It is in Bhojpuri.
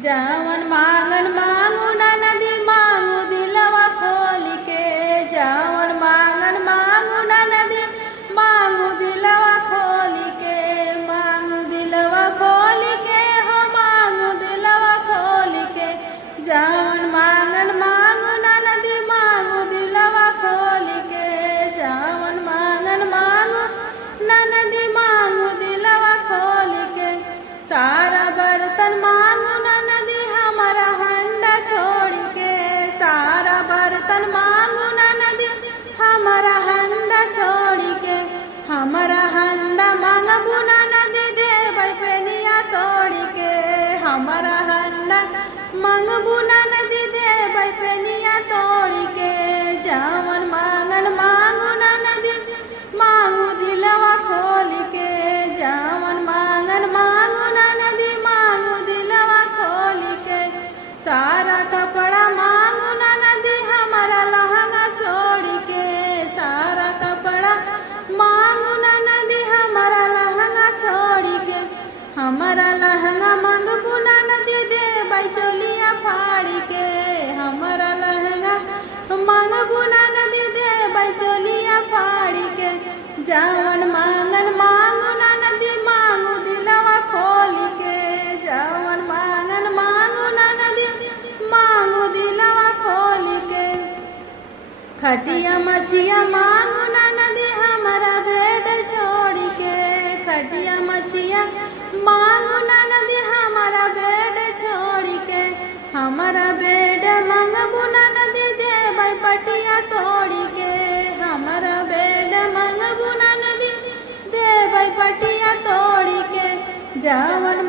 जावन मांगन मांगू ना नदी मांगू दिलवा खोल के। जावन मांगन मांगू ना नदी मांगू दिलवा खोल के। मांगू दिलवा खोल के हो मांगू दिलवा खोल के। जावन मांगन मांगू ना नदी मांगू दिलवा खोल के। जावन मांगन मांगू ना नदी मांगू दिलवा खोल के। सारा बर्तन मांगू ना नदी हमारा हंडा छोड़ के। सारा बर्तन मांगू ना नदी हमारा हंडा छोड़ के। हमारा हंडा मांगबू ना नदी देबै पेनिया तोड़ के। हमारा हंडा मांगबू ना नदी देबै पेनिया तोड़ के। जावन मांगन मांगू ना नदी मांगू दिलवा खोल के। जावन मांगन मांगू ना नदी मांगू दिलवा खोल के। सारा कपड़ा मांगू ना नदी हमारा लहंगा छोड़ के। सारा कपड़ा मांगू ना नदी हमारा लहंगा छोड़ के। हमारा लहंगा मांगबू ना नदी देबै चोलिया फाड़ के। हमारा लहंगा मांगबू ना नदी देबै चोलिया फाड़ के। जावन मांगन मांगू ना नदी मांगू दिलवा खोल के। जावन मांगन मांगू ना नदी मांगू दिलवा खोल के। खटिया मछिया मांगू ना नदी हमारा बेड छोड़ के। खटिया मछिया मांगू ना नदी हमारा बेड छोड़ के। हमारा बेड मांगबू ना नदी देबै पटिया तोड़ के। हमारा बेड मांगबू ना नदी देबै पटिया तोड़ के। जावन